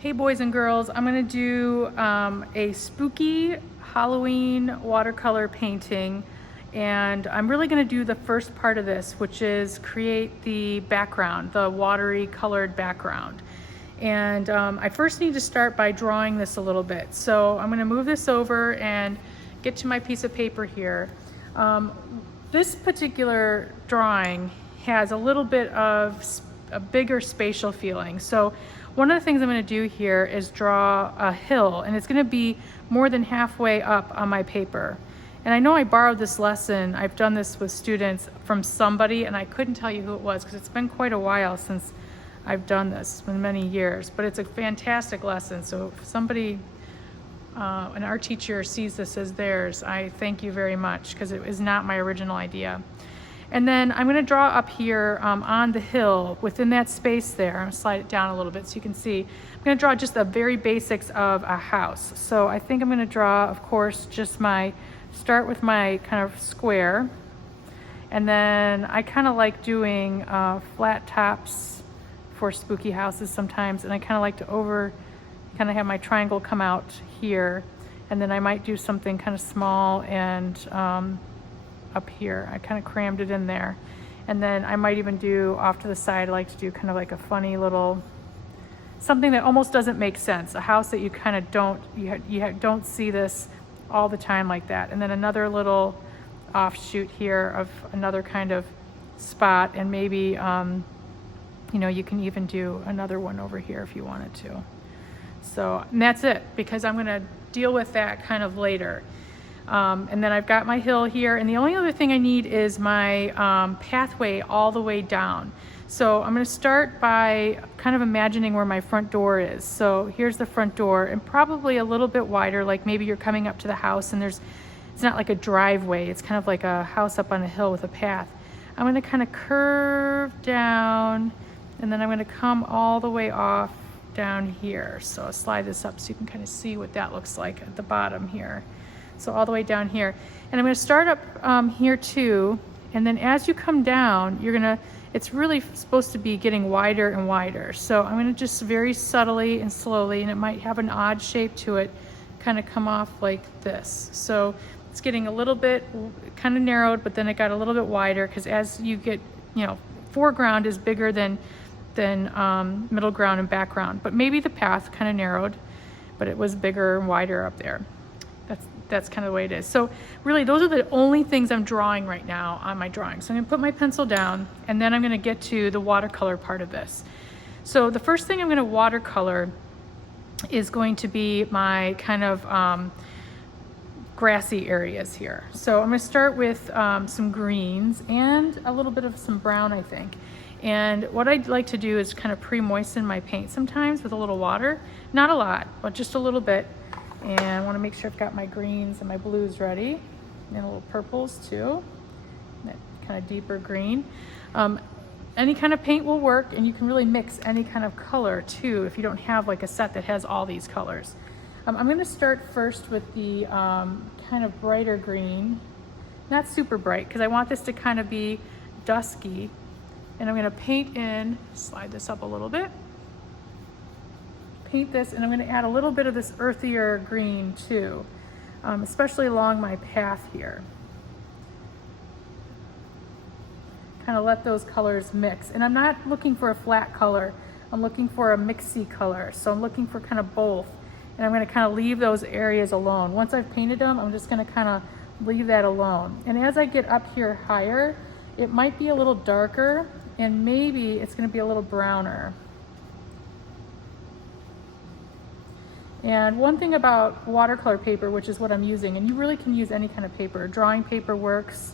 Hey boys and girls, I'm gonna do a spooky Halloween watercolor painting, and I'm really gonna do the first part of this, which is create the background, the watery colored background. And I first need to start by drawing this a little bit. So I'm gonna move this over and get to my piece of paper here. This particular drawing has a little bit of a bigger spatial feeling. So one of the things I'm going to do here is draw a hill, and it's going to be more than halfway up on my paper. And I know I borrowed this lesson, I've done this with students, from somebody, and I couldn't tell you who it was because it's been quite a while since I've done this, it's been many years, but it's a fantastic lesson. So if somebody, an art teacher, sees this as theirs, I thank you very much, because it is not my original idea. And then I'm going to draw up here on the hill, within that space there. I'm going to slide it down a little bit so you can see. I'm going to draw just the very basics of a house. So I think I'm going to draw, of course, just start with my kind of square. And then I kind of like doing flat tops for spooky houses sometimes. And I kind of like to kind of have my triangle come out here. And then I might do something kind of small and up here. I kind of crammed it in there. And then I might even do off to the side, I like to do kind of like a funny little, something that almost doesn't make sense. A house that you kind of don't see this all the time like that. And then another little offshoot here of another kind of spot. And maybe, you can even do another one over here if you wanted to. So, and that's it, because I'm gonna deal with that kind of later. And then I've got my hill here, and the only other thing I need is my pathway all the way down. So I'm going to start by kind of imagining where my front door is. So here's the front door, and probably a little bit wider, like maybe you're coming up to the house and it's not like a driveway, it's kind of like a house up on a hill with a path. I'm going to kind of curve down, and then I'm going to come all the way off down here. So I'll slide this up so you can kind of see what that looks like at the bottom here. So all the way down here. And I'm going to start up here too. And then as you come down, it's really supposed to be getting wider and wider. So I'm going to just very subtly and slowly, and it might have an odd shape to it, kind of come off like this. So it's getting a little bit kind of narrowed, but then it got a little bit wider, because as you get, foreground is bigger than middle ground and background. But maybe the path kind of narrowed, but it was bigger and wider up there. That's kind of the way it is. So really, those are the only things I'm drawing right now on my drawing. So I'm gonna put my pencil down, and then I'm gonna get to the watercolor part of this. So the first thing I'm gonna watercolor is going to be my kind of grassy areas here. So I'm gonna start with some greens and a little bit of some brown, I think. And what I'd like to do is kind of pre-moisten my paint sometimes with a little water. Not a lot, but just a little bit. And I want to make sure I've got my greens and my blues ready, and little purples too, that kind of deeper green. Any kind of paint will work, and you can really mix any kind of color too if you don't have like a set that has all these colors. I'm going to start first with the kind of brighter green, not super bright, because I want this to kind of be dusky. And I'm going to paint in, slide this up a little bit. Paint this, and I'm going to add a little bit of this earthier green too, especially along my path here. Kind of let those colors mix. And I'm not looking for a flat color, I'm looking for a mixy color. So I'm looking for kind of both. And I'm going to kind of leave those areas alone. Once I've painted them, I'm just going to kind of leave that alone. And as I get up here higher, it might be a little darker, and maybe it's going to be a little browner. And one thing about watercolor paper, which is what I'm using, and you really can use any kind of paper, drawing paper works,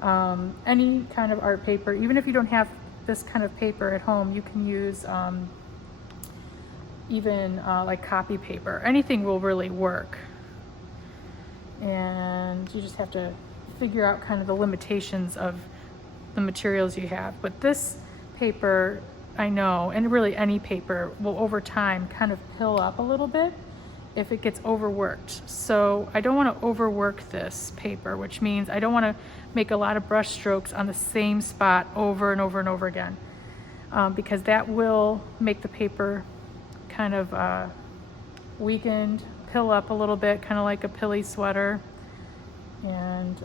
any kind of art paper. Even if you don't have this kind of paper at home, you can use even like copy paper. Anything will really work. And you just have to figure out kind of the limitations of the materials you have. But this paper, I know, and really any paper, will over time kind of pill up a little bit if it gets overworked. So I don't want to overwork this paper, which means I don't want to make a lot of brush strokes on the same spot over and over and over again, because that will make the paper kind of weakened, pill up a little bit, kind of like a pilly sweater. And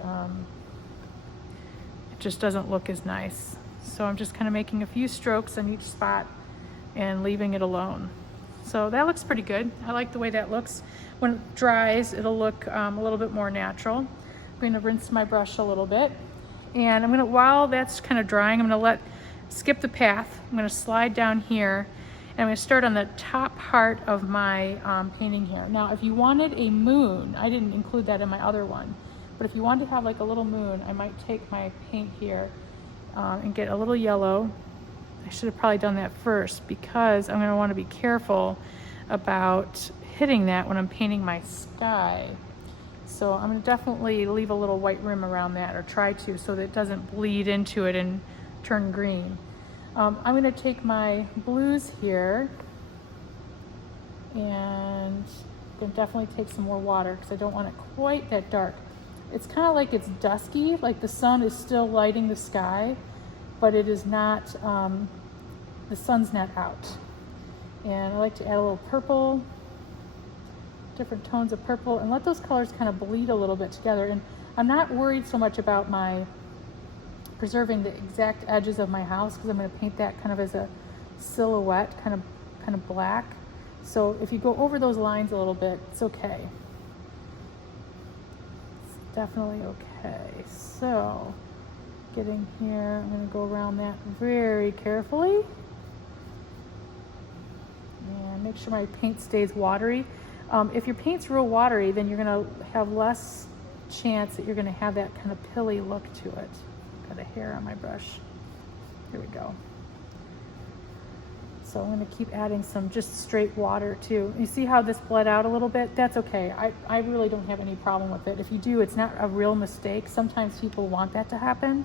it just doesn't look as nice. So I'm just kind of making a few strokes on each spot and leaving it alone. So that looks pretty good. I like the way that looks. When it dries, it'll look a little bit more natural. I'm going to rinse my brush a little bit. And I'm going to, while that's kind of drying, I'm going to skip the path. I'm going to slide down here. And I'm going to start on the top part of my painting here. Now, if you wanted a moon, I didn't include that in my other one, but if you wanted to have like a little moon, I might take my paint here and get a little yellow. I should have probably done that first because I'm going to want to be careful about hitting that when I'm painting my sky. So I'm going to definitely leave a little white rim around that, or try to, so that it doesn't bleed into it and turn green. I'm going to take my blues here and I'm going to definitely take some more water because I don't want it quite that dark. It's kind of like it's dusky, like the sun is still lighting the sky, but it is not, the sun's not out. And I like to add a little purple, different tones of purple, and let those colors kind of bleed a little bit together. And I'm not worried so much about my preserving the exact edges of my house because I'm going to paint that kind of as a silhouette, kind of black. So if you go over those lines a little bit, it's okay. It's definitely okay. So getting here, I'm going to go around that very carefully and make sure my paint stays watery. If your paint's real watery, then you're going to have less chance that you're going to have that kind of pilly look to it. Got a hair on my brush. Here we go. So I'm going to keep adding some just straight water too. You see how this bled out a little bit? That's okay. I really don't have any problem with it. If you do, it's not a real mistake. Sometimes people want that to happen.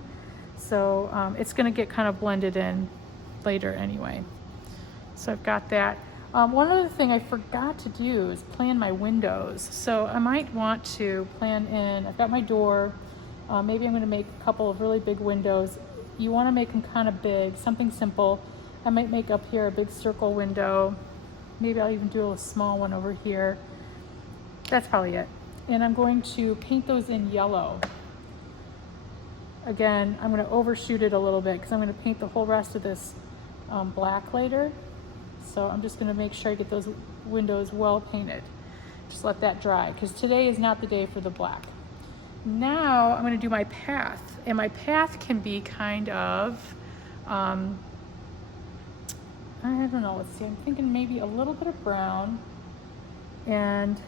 So it's going to get kind of blended in later anyway. So I've got that. One other thing I forgot to do is plan my windows. So I might want to plan in, I've got my door. Maybe I'm going to make a couple of really big windows. You want to make them kind of big, something simple. I might make up here a big circle window. Maybe I'll even do a small one over here. That's probably it. And I'm going to paint those in yellow. Again, I'm going to overshoot it a little bit because I'm going to paint the whole rest of this black later. So I'm just going to make sure I get those windows well painted. Just let that dry because today is not the day for the black. Now I'm going to do my path, and my path can be kind of, I don't know, let's see, I'm thinking maybe a little bit of brown, and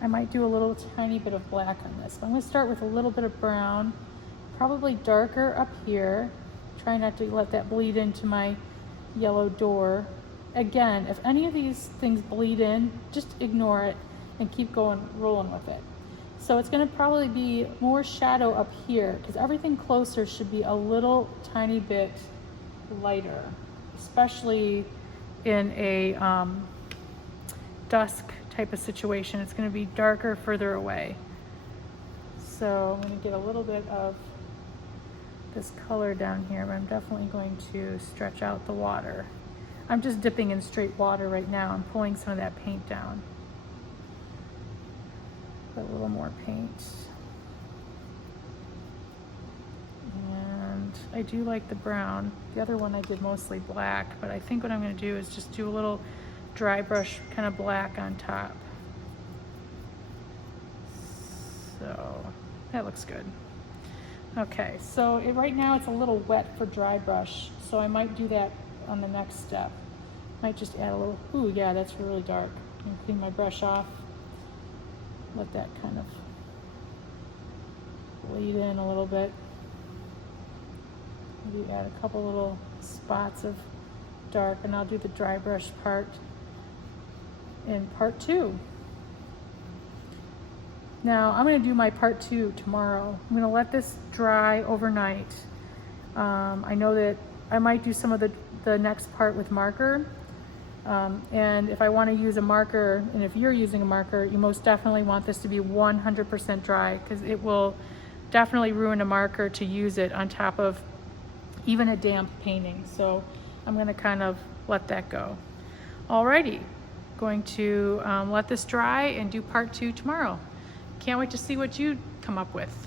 I might do a little tiny bit of black on this. But I'm going to start with a little bit of brown, probably darker up here. Try not to let that bleed into my yellow door. Again, if any of these things bleed in, just ignore it and keep going, rolling with it. So it's going to probably be more shadow up here because everything closer should be a little tiny bit lighter, especially in a dusk type of situation. It's going to be darker further away. So I'm going to get a little bit of this color down here, but I'm definitely going to stretch out the water. I'm just dipping in straight water right now. I'm pulling some of that paint down. Put a little more paint. And I do like the brown. The other one I did mostly black, but I think what I'm going to do is just do a little dry brush kind of black on top. So that looks good. Okay, so right now it's a little wet for dry brush, so I might do that on the next step. Might just add a little, ooh, yeah, that's really dark. I'm gonna clean my brush off. Let that kind of bleed in a little bit. Maybe add a couple little spots of dark, and I'll do the dry brush part in part 2. Now I'm going to do my part 2 tomorrow. I'm going to let this dry overnight. I know that I might do some of the next part with marker. And if I want to use a marker, and if you're using a marker, you most definitely want this to be 100% dry because it will definitely ruin a marker to use it on top of even a damp painting. So I'm going to kind of let that go. Alrighty, going to let this dry and do part 2 tomorrow. Can't wait to see what you come up with.